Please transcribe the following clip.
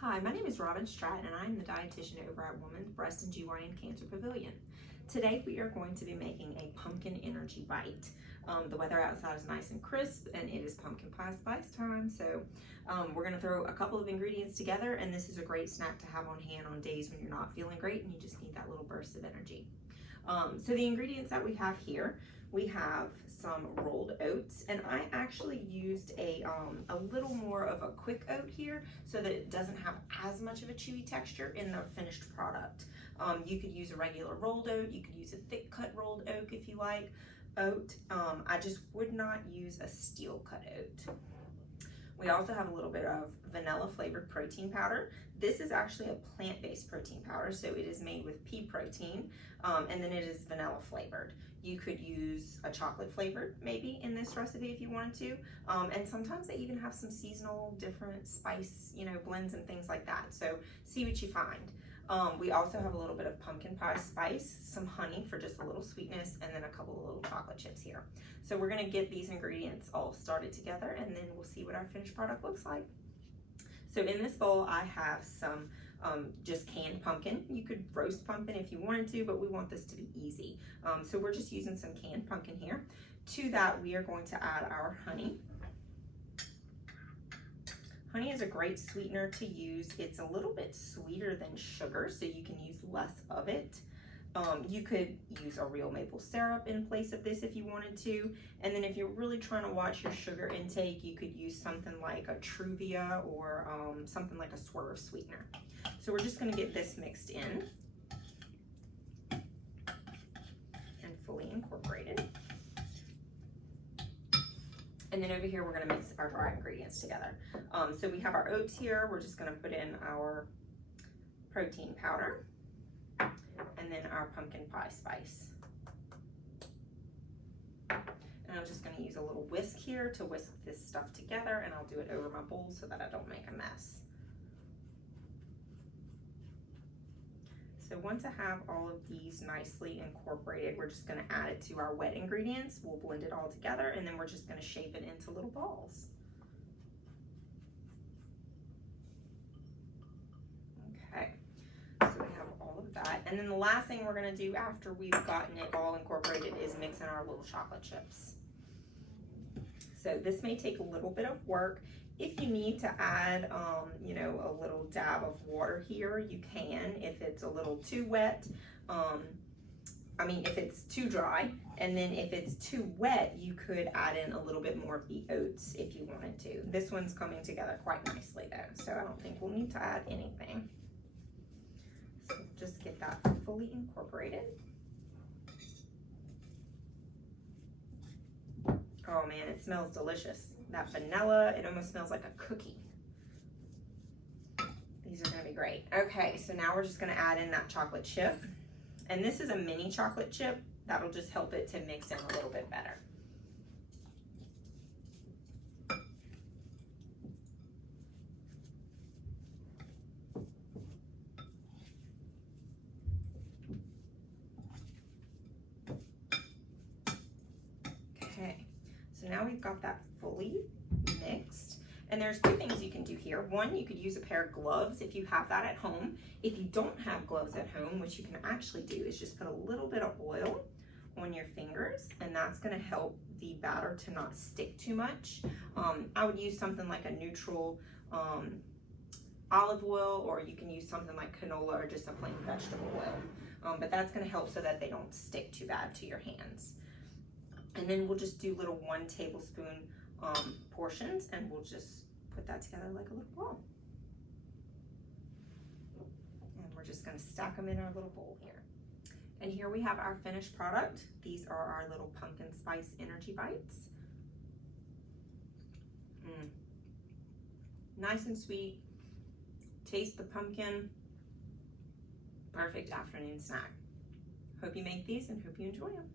Hi, my name is Robin Stratton and I'm the dietitian over at Women's Breast and GYN Cancer Pavilion. Today we are going to be making a pumpkin energy bite. The weather outside is nice and crisp and it is pumpkin pie spice time, so we're going to throw a couple of ingredients together, and this is a great snack to have on hand on days when you're not feeling great and you just need that little burst of energy. So the ingredients that we have here, we have some rolled oats, and I actually used a little more of a quick oat here so that it doesn't have as much of a chewy texture in the finished product. You could use a regular rolled oat, you could use a thick cut rolled oat if you like oat. I just would not use a steel cut oat. We also have a little bit of vanilla flavored protein powder. This is actually a plant-based protein powder, so it is made with pea protein, and then it is vanilla flavored. You could use a chocolate flavored maybe in this recipe if you wanted to, and sometimes they even have some seasonal different spice, blends and things like that. So see what you find. We also have a little bit of pumpkin pie spice, some honey for just a little sweetness, and then a couple of little chocolate chips here. So we're gonna get these ingredients all started together, and then we'll see what our finished product looks like. So in this bowl, I have some just canned pumpkin. You could roast pumpkin if you wanted to, but we want this to be easy. So we're just using some canned pumpkin here. To that, we are going to add our honey. Honey is a great sweetener to use. It's a little bit sweeter than sugar, so you can use less of it. You could use a real maple syrup in place of this if you wanted to. And then if you're really trying to watch your sugar intake, you could use something like a Truvia or something like a Swerve sweetener. So we're just gonna get this mixed in and fully incorporated. And then over here, we're gonna mix our dry ingredients together. So we have our oats here. We're just gonna put in our protein powder and then our pumpkin pie spice. And I'm just gonna use a little whisk here to whisk this stuff together, and I'll do it over my bowl so that I don't make a mess. So once I have all of these nicely incorporated, we're just gonna add it to our wet ingredients. We'll blend it all together, and then we're just gonna shape it into little balls. Okay, so we have all of that. And then the last thing we're gonna do after we've gotten it all incorporated is mix in our little chocolate chips. So this may take a little bit of work. If you need to add, a little dab of water here, you can. If it's a little too wet, if it's too dry, and then if it's too wet, you could add in a little bit more of the oats if you wanted to. This one's coming together quite nicely though, so I don't think we'll need to add anything. So just get that fully incorporated. Oh man, it smells delicious. That vanilla, it almost smells like a cookie. These are gonna be great. Okay, so now we're just gonna add in that chocolate chip. And this is a mini chocolate chip. That'll just help it to mix in a little bit better. Okay, so now we've got that fully mixed. And there's two things you can do here. One, you could use a pair of gloves if you have that at home. If you don't have gloves at home, what you can actually do is just put a little bit of oil on your fingers, and that's gonna help the batter to not stick too much. I would use something like a neutral olive oil, or you can use something like canola or just a plain vegetable oil. But that's gonna help so that they don't stick too bad to your hands. And then we'll just do little 1 tablespoon portions, and we'll just put that together like a little ball. And we're just gonna stack them in our little bowl here. And here we have our finished product. These are our little pumpkin spice energy bites. Nice and sweet. Taste the pumpkin. Perfect afternoon snack. Hope you make these and hope you enjoy them.